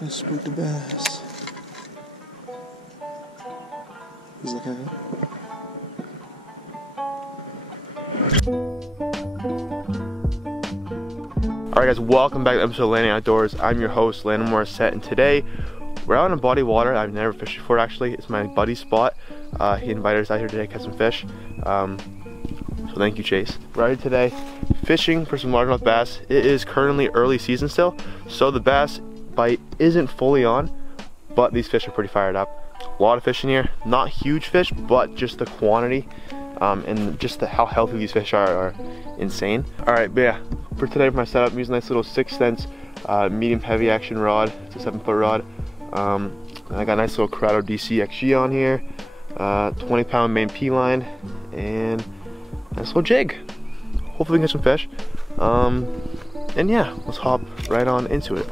I spooked a bass. He's looking at it. Alright guys, welcome back to the episode of Landing Outdoors. I'm your host, Landon Morissette, and today we're out in a body of water I've never fished before actually. It's my buddy's spot. He invited us out here today to catch some fish. So thank you, Chase. We're out here today fishing for some largemouth bass. It is currently early season still, so the bass bite isn't fully on, but these fish are pretty fired up. A lot of fish in here, not huge fish, but just the quantity and just how healthy these fish are insane. Alright, but yeah, for today for my setup, I'm using a nice little 6 cents medium heavy action rod. It's a 7-foot rod. I got a nice little Corrado DC XG on here, 20-pound Maine P line, and a nice little jig. Hopefully we can get some fish. And yeah, let's hop right on into it.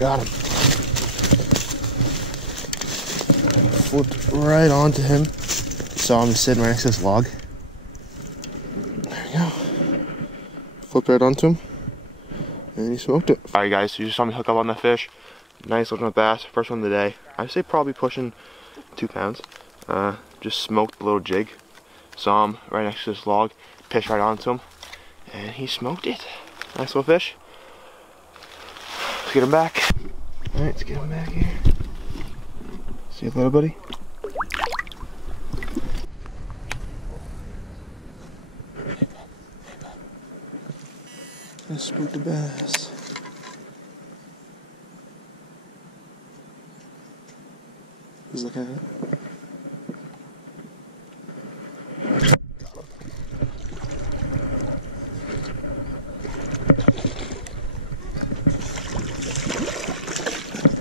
Got him. Flipped right onto him. Saw him sitting right next to this log. There we go. Flipped right onto him. And he smoked it. Alright guys, so you just saw me hook up on that fish. Nice looking bass. First one of the day. I'd say probably pushing 2 pounds. Just smoked the little jig. Saw him right next to this log. Fished right onto him. And he smoked it. Nice little fish. Let's get him back. Alright, let's get him back here. See you later, buddy. I spooked a bass. He's looking at it.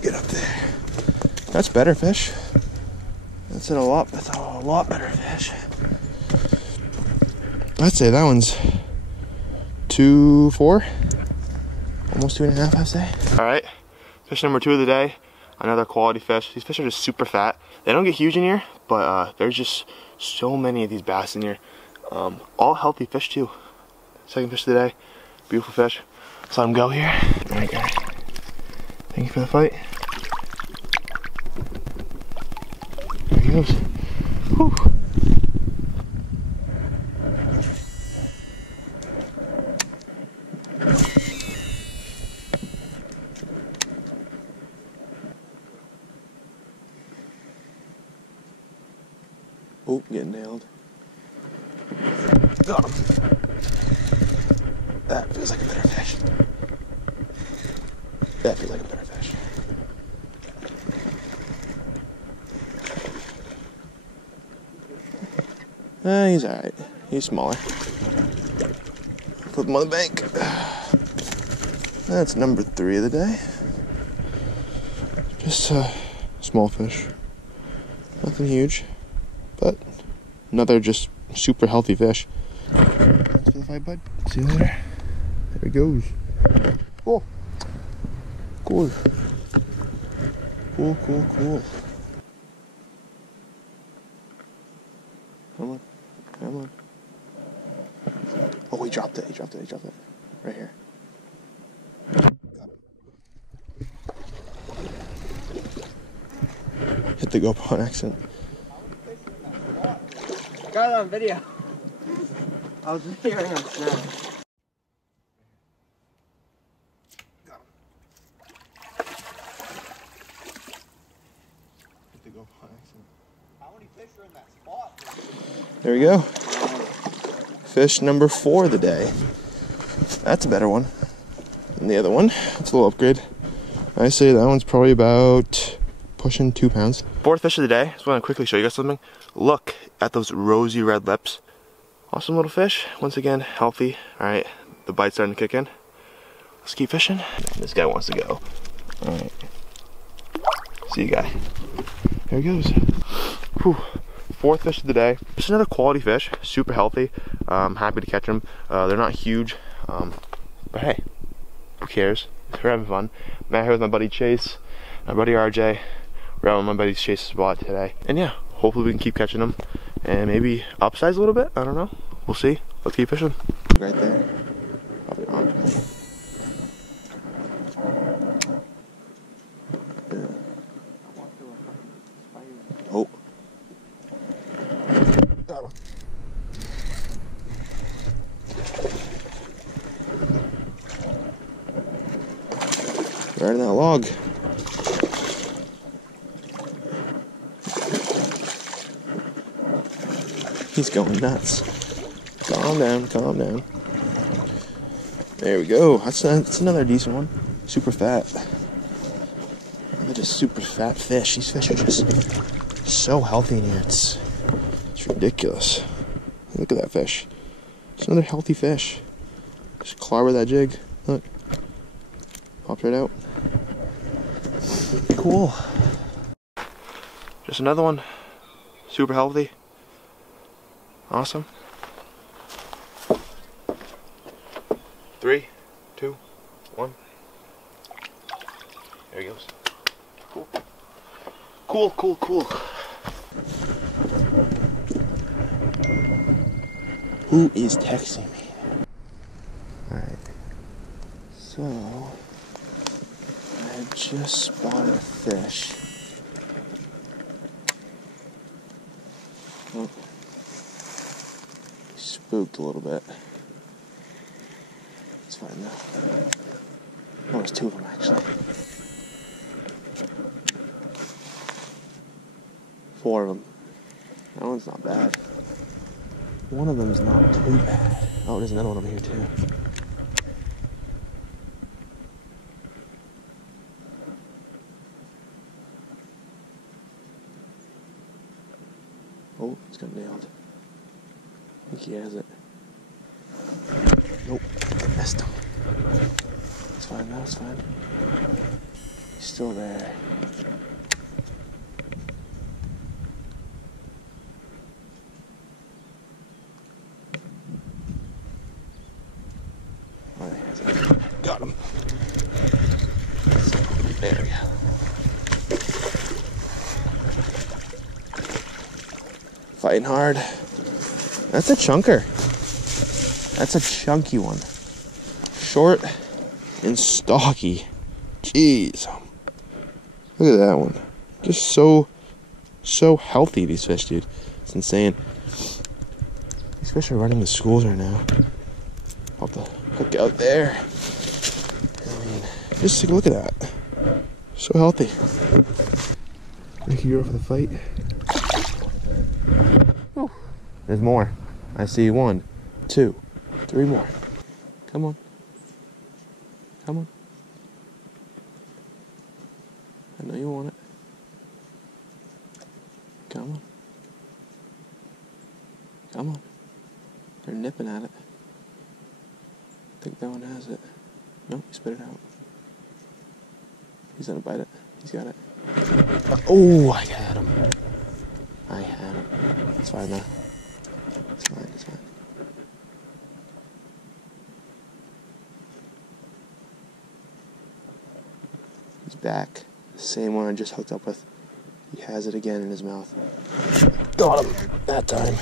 Get up there. That's better fish. That's a lot better fish. I'd say that one's 2.4, almost 2.5, I'd say. All right, fish number 2 of the day. Another quality fish. These fish are just super fat. They don't get huge in here, but there's just so many of these bass in here. All healthy fish too. Second fish of the day. Beautiful fish. Let's let him go here. All right, guys. Thank you for the fight. There he goes. Whew. Oh, getting nailed. Got him. That feels like a better fish. That feels like a better fish. He's alright. He's smaller. Flip him on the bank. That's number 3 of the day. Just a small fish. Nothing huge. But another just super healthy fish. Thanks for the fight, bud. See you later. There he goes. Cool. Cool. Cool, cool, cool. Come on. Come on. Oh, he dropped it. He dropped it. He dropped it. Right here. Hit the GoPro on accident. Got it on video. I was videoing on Snap. Got him. Hit the GoPro on accident. How many fish are in that spot? There we go. Fish number 4 of the day. That's a better one than the other one. It's a little upgrade. I say that one's probably about pushing 2 pounds. 4th fish of the day. Just want to quickly show you guys something. Look at those rosy red lips. Awesome little fish. Once again, healthy. Alright, the bite's starting to kick in. Let's keep fishing. This guy wants to go. Alright. See you, guy. There he goes. Whew. Fourth fish of the day. Just another quality fish, super healthy. Happy to catch them. They're not huge, but hey, who cares? We're having fun. I'm out here with my buddy Chase, my buddy RJ. We're out on my buddy Chase's spot today. And yeah, hopefully we can keep catching them and maybe upsize a little bit. I don't know. We'll see. Let's keep fishing. Right there. Probably on. Oh. Got one. Right in that log. He's going nuts. Calm down, calm down. There we go. That's another decent one. Super fat. They're just super fat fish. These fish are just so healthy in here. It's ridiculous. Look at that fish. It's another healthy fish. Just clobber that jig. Look. Popped right out. Cool. Just another one. Super healthy. Awesome. 3, 2, 1. There he goes. Cool. Cool, cool, cool. Who is texting me? Alright. So, I just spotted a fish. Oh. Spooked a little bit. It's fine though. Oh, there's 2 of them actually. 4 of them. That one's not bad. One of them's not too bad. Oh, there's another one over here too. Oh, it's got nailed. I think he has it. Nope, missed him. It's fine now, it's fine. He's still there. Oh, he has it. Got him. There we go. Fighting hard. That's a chunker. That's a chunky one. Short and stocky. Jeez. Look at that one. Just so healthy, these fish, dude. It's insane. These fish are running the schools right now. Pop the hook out there. I mean, just take a look at that. So healthy. Thank you, girl, for the fight. Oh, there's more. I see 1, 2, 3 more. Come on. Come on. I know you want it. Come on. Come on. They're nipping at it. I think that one has it. Nope, he spit it out. He's gonna bite it. He's got it. Oh, I had him. I had him. It's fine now. It's fine, it's fine. He's back. The same one I just hooked up with. He has it again in his mouth. Got him that time.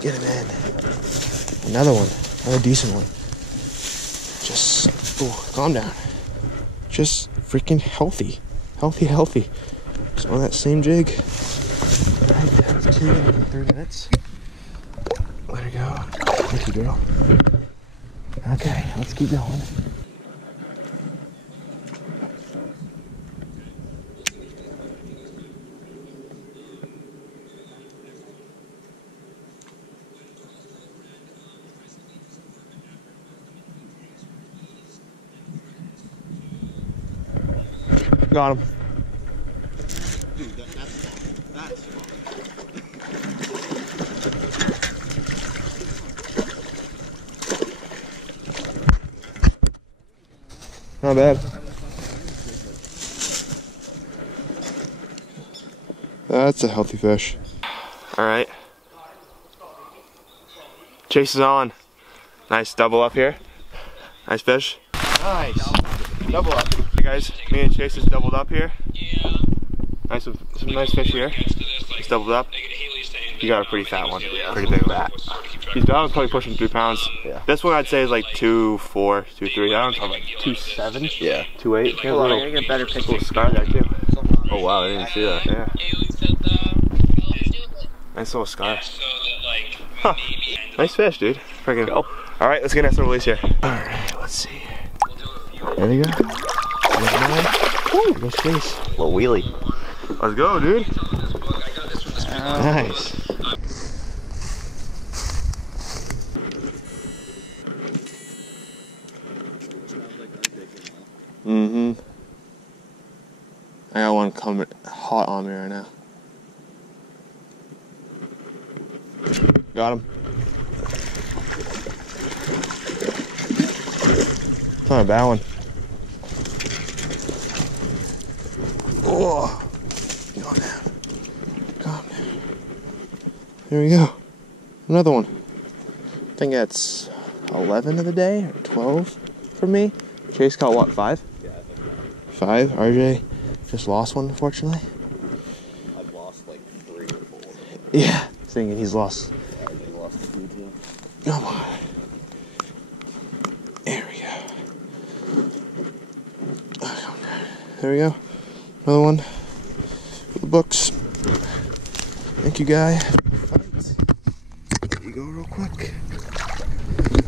Get him in. Another one. Another decent one. Just, oh, calm down. Just freaking healthy. Healthy. Just on that same jig. Alright, that was 2 in 3 minutes. Let her go. Thank you, girl. Okay, let's keep going. Got him. Dude, that's Not bad. That's a healthy fish. Alright. Chase is on. Nice double up here. Nice fish. Nice. Double up. Hey guys, me and Chase is doubled up here. Nice, some nice fish here. He's doubled up. He got a pretty fat one. Pretty big bat. He's down, probably pushing 3 pounds. Yeah. This one I'd say is like 2.4, 2.3. I don't know, like 2.7. Yeah. 2.8. Hold on, I gotta get better pictures. Little scar there too. Oh wow, I didn't see that. Yeah. Nice little scar. Huh. Nice fish, dude. Freaking go. All right, let's get next release here. All right, let's see. There we go. Woo, nice face. Little wheelie. Let's go, dude. Nice. Mm-hmm. I got one coming hot on me right now. Got him. It's not a bad one. Oh, go down. Calm down. There we go. Another one. I think that's 11 of the day or 12 for me. Chase caught what, 5? Yeah, I think 5. RJ just lost one, unfortunately. I've lost like 3 or 4. Yeah, thinking he's lost. Yeah, RJ lost 2 too. Come on. There we go. There we go. Another one for the books. Thank you, guy. There you go, real quick.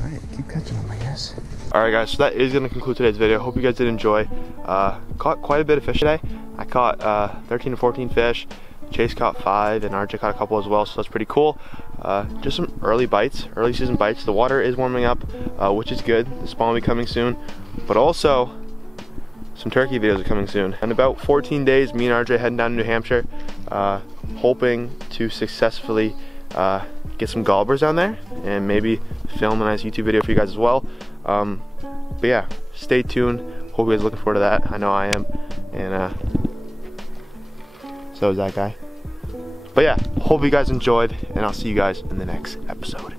Alright, keep catching them, I guess. Alright guys, so that is going to conclude today's video. Hope you guys did enjoy. Caught quite a bit of fish today. I caught 13 to 14 fish. Chase caught 5 and RJ caught a couple as well, so that's pretty cool. Just some early bites, early season bites. The water is warming up, which is good. The spawn will be coming soon. But also, some turkey videos are coming soon. In about 14 days, me and RJ heading down to New Hampshire, hoping to successfully get some gulpers down there and maybe film a nice YouTube video for you guys as well. But yeah, stay tuned. Hope you guys are looking forward to that. I know I am. And so is that guy. But yeah, hope you guys enjoyed, and I'll see you guys in the next episode.